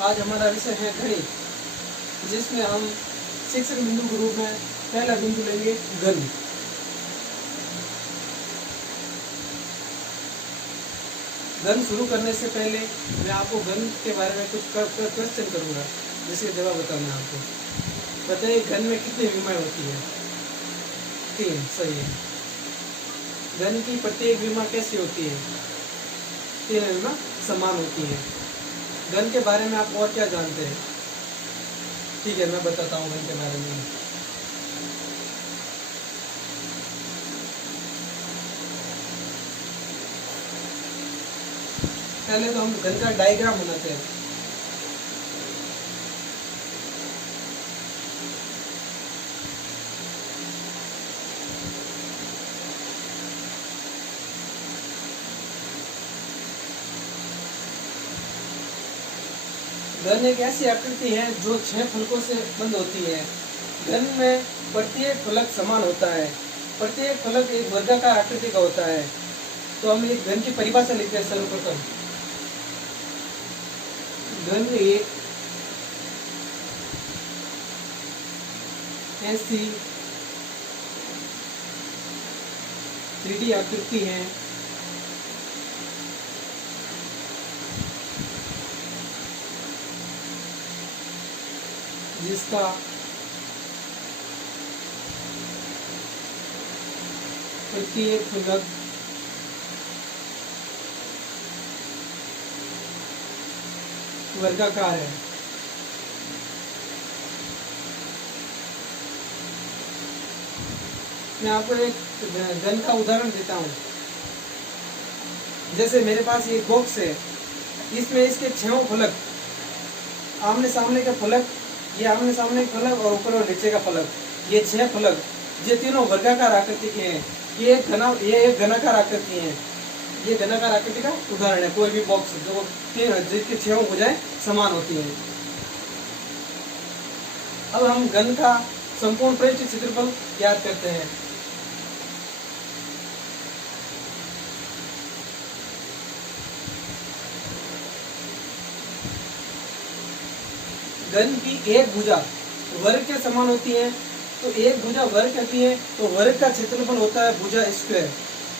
आज हमारा विषय है गणित, जिसमें हम शिक्षक बिंदु के रूप में पहला बिंदु लेंगे घन। घन शुरू करने से पहले मैं आपको घन के बारे में कुछ क्वेश्चन करूंगा, जिसके जवाब बताना है आपको। बताइए घन में कितनी विमाएं होती है? 3, सही है। घन की प्रत्येक विमा कैसी होती है? 3 विमा समान होती है। घन के बारे में आप और क्या जानते हैं? ठीक है, मैं बताता हूँ घन के बारे में। पहले तो हम घन का डायग्राम बनाते हैं। घन एक ऐसी आकृति है जो 6 फलकों से बंद होती है। घन में प्रत्येक फलक समान होता है। प्रत्येक फलक एक वर्गाकार आकृति का होता है। तो हम एक घन की परिभाषा लिखते हैं सर्वप्रथम। घन एक ऐसी 3D आकृति है जिसका प्रत्येक फलक वर्गाकार है। मैं आपको एक घन का उदाहरण देता हूँ। जैसे मेरे पास ये बॉक्स है, इसमें इसके 6 फलक आमने सामने के फलक, ये आमने सामने के फलक और ऊपर और नीचे का फलक, ये 6 फलक, ये तीनों वर्गाकार आकृति के हैं। ये एक घनाकार आकृति है। ये घनाकार आकृति का उदाहरण है। कोई भी बॉक्स जो जिसकी 6 भुजाएं समान होती हैं। अब हम घन का संपूर्ण पृष्ठ क्षेत्रफल ज्ञात करते हैं। घन की एक भुजा वर्ग के समान होती है, तो एक भुजा वर्ग कहती है, तो वर्ग का क्षेत्रफल होता है भुजा स्क्वायर।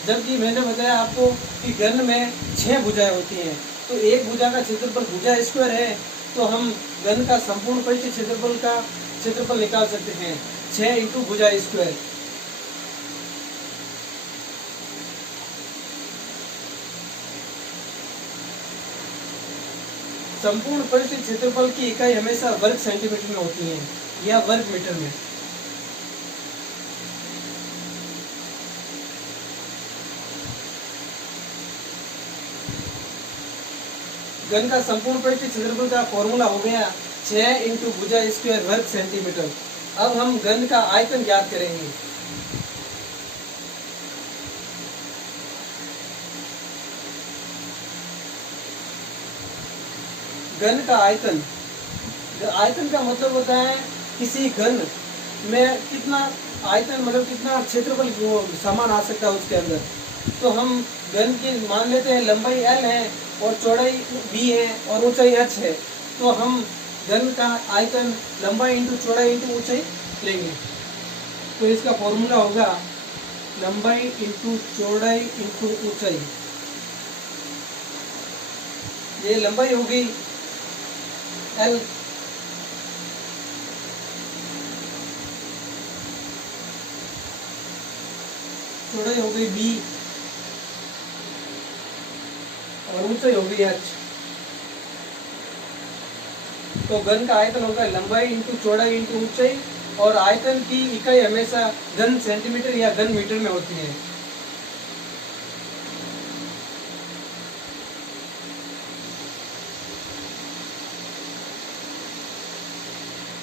जबकि मैंने बताया आपको कि घन में 6 भुजाएं होती हैं, तो एक भुजा का क्षेत्रफल भुजा स्क्वायर है। तो हम घन का संपूर्ण पृष्ठ क्षेत्रफल का क्षेत्रफल निकाल सकते हैं 6 इंटू भुजा स्क्वायर। संपूर्ण पृष्ठ क्षेत्रफल की इकाई हमेशा वर्ग सेंटीमीटर में होती है या वर्ग मीटर में। घन का संपूर्ण पृष्ठ क्षेत्रफल का फॉर्मूला हो गया 6 इंटू भुजा स्क्वायर वर्ग सेंटीमीटर। अब हम घन का आयतन ज्ञात करेंगे। घन का आयतन, आयतन का मतलब होता है किसी घन में कितना आयतन, मतलब कितना क्षेत्रफल सामान आ सकता है उसके अंदर। तो हम घन की मान लेते हैं लंबाई L है और चौड़ाई B है और ऊंचाई h है। तो हम घन का आयतन लंबाई इंटू चौड़ाई इंटू ऊंचाई लेंगे। तो इसका फॉर्मूला होगा लंबाई इंटू चौड़ाई इंटू ऊंचाई। ये लंबाई होगी L, चौड़ाई हो गई B और ऊंचाई हो गई h। तो घन का आयतन होगा लंबाई इंटू चौड़ाई इंटू ऊंचाई, और आयतन की इकाई हमेशा घन सेंटीमीटर या घन मीटर में होती है।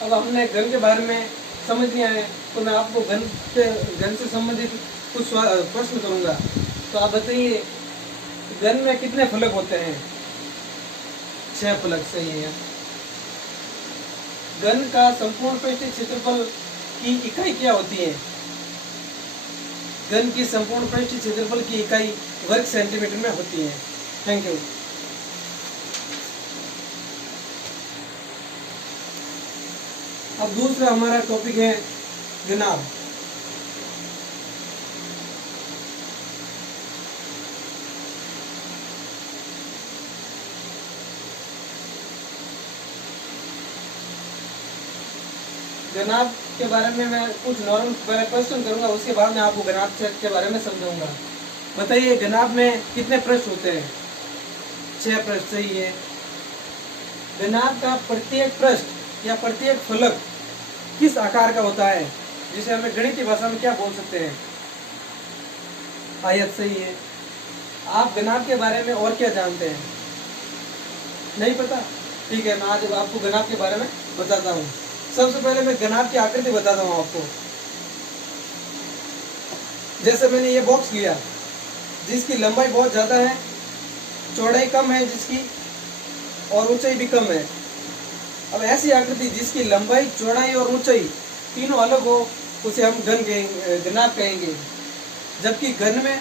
अब हमने घन के बारे में समझ लिया है, तो मैं आपको घन से संबंधित कुछ प्रश्न करूंगा। तो आप बताइए घन में कितने फलक होते हैं? 6 फलक, सही है। घन का संपूर्ण पृष्ठ क्षेत्रफल की इकाई क्या होती है? घन की संपूर्ण पृष्ठ क्षेत्रफल की इकाई वर्ग सेंटीमीटर में होती है। Thank you. अब दूसरा हमारा टॉपिक है घनाभ। घनाभ के बारे में मैं कुछ नॉर्मल पहले क्वेश्चन करूंगा, उसके बाद मैं आपको घनाभ के बारे में समझाऊंगा। बताइए घनाभ में कितने पृष्ठ होते हैं? 6 पृष्ठ। सही है। घनाभ का प्रत्येक पृष्ठ या प्रत्येक फलक किस आकार का होता है, जिसे हमें गणितीय भाषा में क्या बोल सकते हैं? आयत। सही है। आप घनाभ के बारे में और क्या जानते हैं? नहीं पता? ठीक है, मैं आज आपको घनाभ के बारे में बताता हूँ। सबसे पहले मैं घनाभ की आकृति बताता हूँ आपको। जैसे मैंने ये बॉक्स लिया, जिसकी लंबाई बहुत ज्यादा है, चौड़ाई कम है जिसकी, और ऊंचाई भी कम है। अब ऐसी आकृति जिसकी लंबाई, चौड़ाई और ऊंचाई तीनों अलग हो, उसे हम घन कहेंगे, घनाभ कहेंगे। जबकि घन में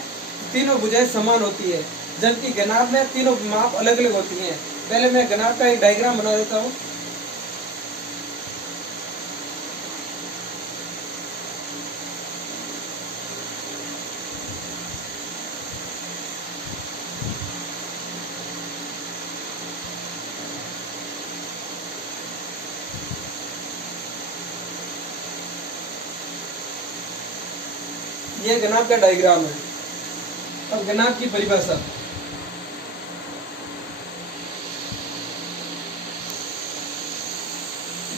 तीनों भुजाएं समान होती है, जबकि घनाभ में तीनों माप अलग अलग होती हैं। पहले मैं घनाभ का एक डायग्राम बना देता हूँ। ये घनाभ का डायग्राम है। अब घनाभ की परिभाषा।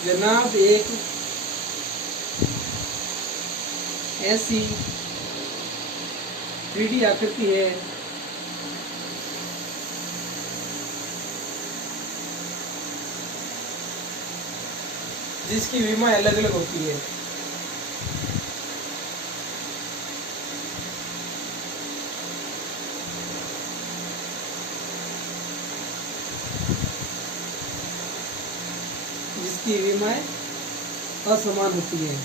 घनाभ एक ऐसी 3D आकृति है जिसकी विमाएं अलग अलग होती है। जिसकी विमाएं असमान होती है।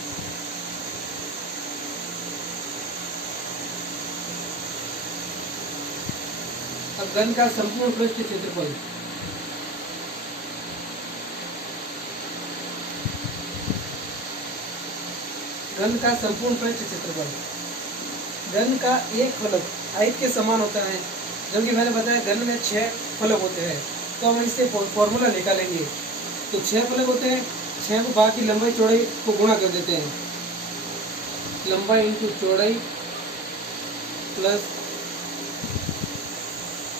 अब घन का संपूर्ण पृष्ठ क्षेत्रफल। घन का संपूर्ण पृष्ठ क्षेत्रफल। घन का एक फलक आयत के समान होता है, जबकि मैंने बताया घन में 6 फलक होते हैं। तो हम इससे फॉर्मूला निकालेंगे। तो 6 फलक होते हैं, 6 को बाकी लंबाई चौड़ाई को गुणा कर देते हैं। लंबाई इंटू चौड़ाई प्लस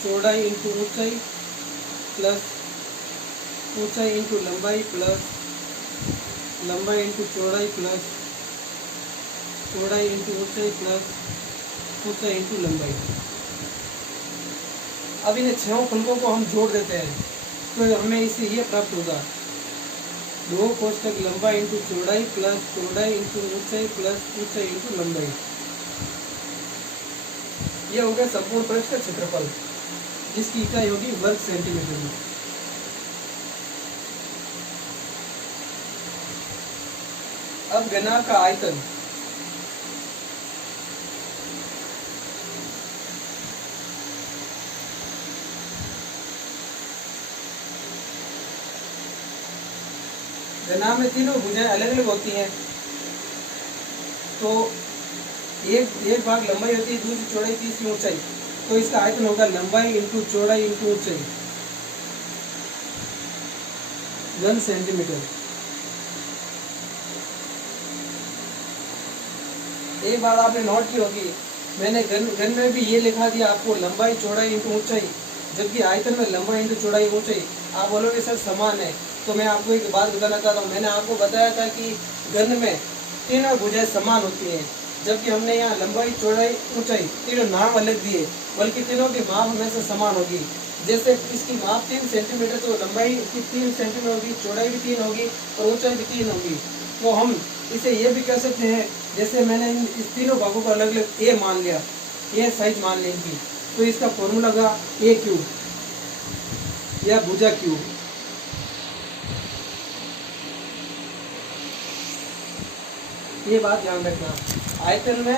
चौड़ाई इंटू ऊंचाई प्लस ऊंचाई इंटू लंबाई प्लस लंबाई इंटू चौड़ाई प्लस चौड़ाई इंटू ऊंचाई प्लस ऊंचाई इंटू लंबाई। अब इन 6 फलकों को हम जोड़ देते हैं, तो हमें इससे ये प्राप्त होगा 2 कोष्ठक लंबाई इंटू चौड़ाई प्लस चौड़ाई इंटू ऊंचाई प्लस ऊंचाई इंटू लंबाई। ये हो गया संपूर्ण पृष्ठ का क्षेत्रफल, जिसकी इकाई होगी वर्ग सेंटीमीटर में। अब घनाभ का आयतन। घनाभ में तीनों भुजाएं अलग अलग होती हैं, तो एक भाग लंबाई होती है, दूसरी चौड़ाई, तीसरी ऊंचाई। तो इसका आयतन होगा लंबाई इंटू चौड़ाई इंटू ऊंचाई घन सेंटीमीटर। एक बात आपने नोट की होगी, मैंने घन में भी ये लिखा दिया आपको लंबाई चौड़ाई इंटू ऊंचाई, जबकि आयतन में लंबाई इंटू चौड़ाई ऊंचाई। आप बोलोगे सर समान है, तो मैं आपको एक बात बताना चाहता हूँ। मैंने आपको बताया था कि घन में तीनों भुजाएं समान होती हैं, जबकि हमने यहाँ लंबाई चौड़ाई ऊंचाई तीनों नाम अलग दिए, बल्कि तीनों की माप हमेशा समान होगी। जैसे इसकी माप 3 सेंटीमीटर, तो लंबाई की 3 सेंटीमीटर होगी, चौड़ाई भी 3 होगी और ऊंचाई भी 3 होगी। तो हम इसे ये भी कह सकते हैं, जैसे मैंने इस तीनों भागों को अलग अलग ए मान लिया, ए साइज मान लेंगी, तो इसका फॉर्मूला होगा ए क्यूब या भुजा क्यूब। ये बात ध्यान रखना, आयतन में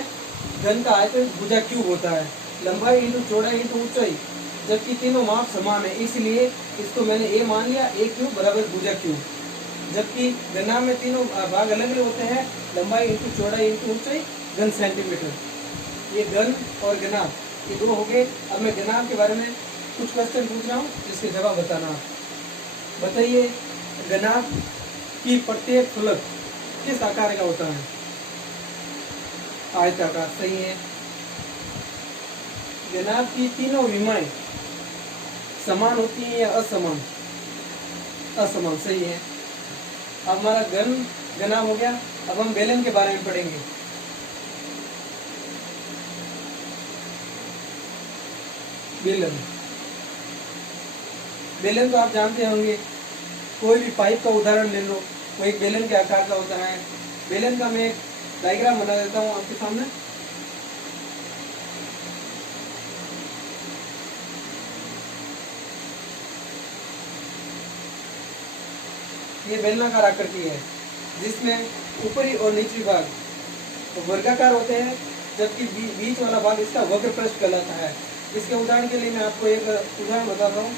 घन का आयतन भुजा क्यूब होता है, लंबाई इंटू चौड़ाई इंटू ऊंचाई, जबकि तीनों माप समान है, इसलिए इसको मैंने ए मान लिया, ए क्यूब बराबर भुजा क्यूब। जबकि घना में तीनों भाग अलग अलग होते हैं, लंबाई इंटू चौड़ाई इंटू ऊंचाई, घन सेंटीमीटर। ये घन और घना ये दो हो गए। अब मैं घना के बारे में कुछ क्वेश्चन पूछ रहा हूँ, जिसके जवाब बताना। बताइए, घना की प्रत्येक फलक किस आकार का होता है? आयताकार, सही है। घना की तीनों विमाएं समान होती हैं या असमान? असमान, सही है। अब हमारा घन घना हो गया। अब हम बेलन के बारे में पढ़ेंगे। बेलन, बेलन तो आप जानते होंगे। कोई भी पाइप का उदाहरण ले लो, वो एक बेलन के आकार का होता है। बेलन का मैं एक डायग्राम बना देता हूँ आपके सामने। ये बेलनाकार आकृति है, जिसमें ऊपरी और निचली भाग वर्गाकार होते हैं, जबकि बीच वाला भाग इसका वक्र पृष्ठ कहलाता है। इसके उदाहरण के लिए मैं आपको एक उदाहरण बताता हूँ।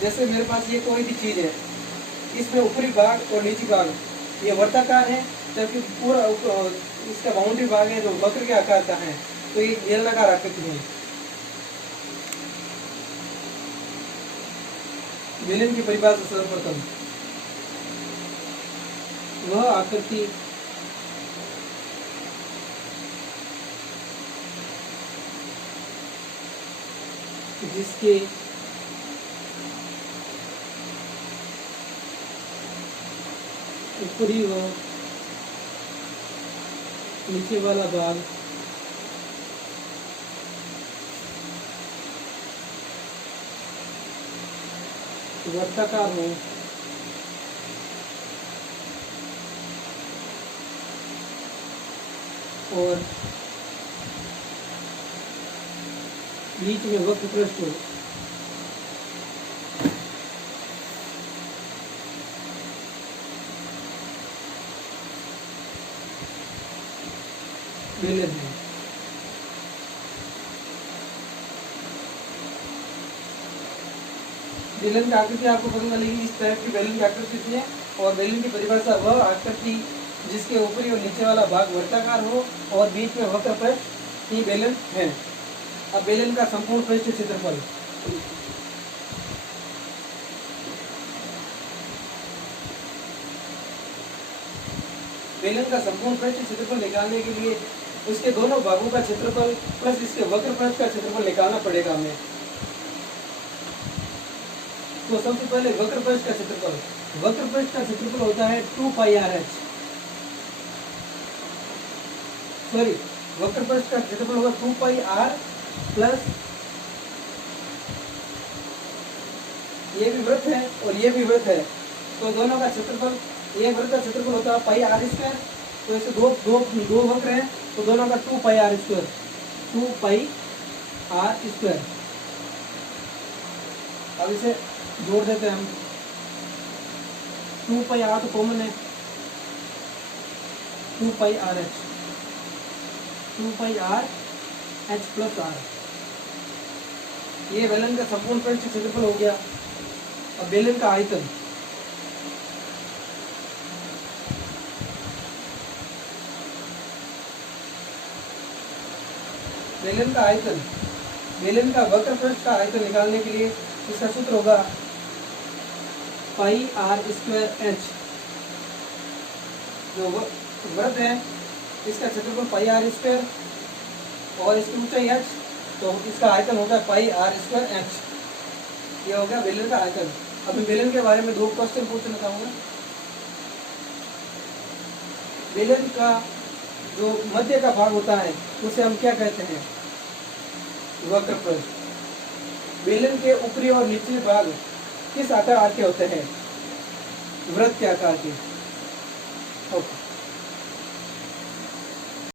जैसे मेरे पास ये कोई भी चीज है, इसमें ऊपरी भाग और निचली भाग ये वर्ताकार है, जबकि पूरा इसका बाउंड्री भाग है जो वक्र के आकार का है, तो ये बेलनाकार आकृति है। बेलन की परिभाषा सर्वप्रथम, वह आकृति जिसके ऊपरी व नीचे वाला भाग वर्ताकार हो और बीच में वक्र पृष्ठ हो, बेलन है। बेलन की आकृति आपको पता चलेगी, इस टाइप की बेलन की आकृति है। और बेलन की परिभाषा, वह आकृति जिसके ऊपरी और नीचे वाला भाग वर्ताकार हो और बीच में वक्र पृष्ठ, ही बेलन है। अब बेलन का संपूर्ण पृष्ठ क्षेत्रफल, बेलन का संपूर्ण पृष्ठ क्षेत्रफल निकालने के लिए उसके दोनों भागों का क्षेत्रफल प्लस इसके वक्र पृष्ठ का क्षेत्रफल निकालना पड़ेगा हमें। तो सबसे पहले वक्र पृष्ठ का क्षेत्रफल, वक्र पृष्ठ का क्षेत्रफल होता है 2πr(h). सॉरी, वक्र पृष्ठ का क्षेत्रफल होगा 2πr प्लस, ये भी वृत्त है और ये भी वृत्त है, तो दोनों का क्षेत्रफल, ये वृत्त का क्षेत्रफल होता है πr²। तो ऐसे दो दो दो वक्र हैं, तो दोनों का 2πr², 2πr²। अब इसे जोड़ देते हैं हम। 2πr तो कॉमन है, 2πrh, 2πrh प्लस r। ये बेलन का संपूर्ण पृष्ठ क्षेत्रफल हो गया। अब बेलन का आयतन, बेलन का आयतन, बेलन का वक्र पृष्ठ का आयतन निकालने के लिए इसका सूत्र होगा πr²h। जो वृत्त है इसका क्षेत्रफल πr² और इसकी ऊंचाई h, तो इसका आयतन होगा πr²h। ये हो गया बेलन का आयतन। अब मैं बेलन के बारे में दो क्वेश्चन पूछना चाहूंगा। बेलन का जो मध्य का भाग होता है उसे हम क्या कहते हैं? वक्र पृष्ठ। बेलन के ऊपरी और निचले भाग किस आकार के होते हैं? वृत्त के आकार के। ओके।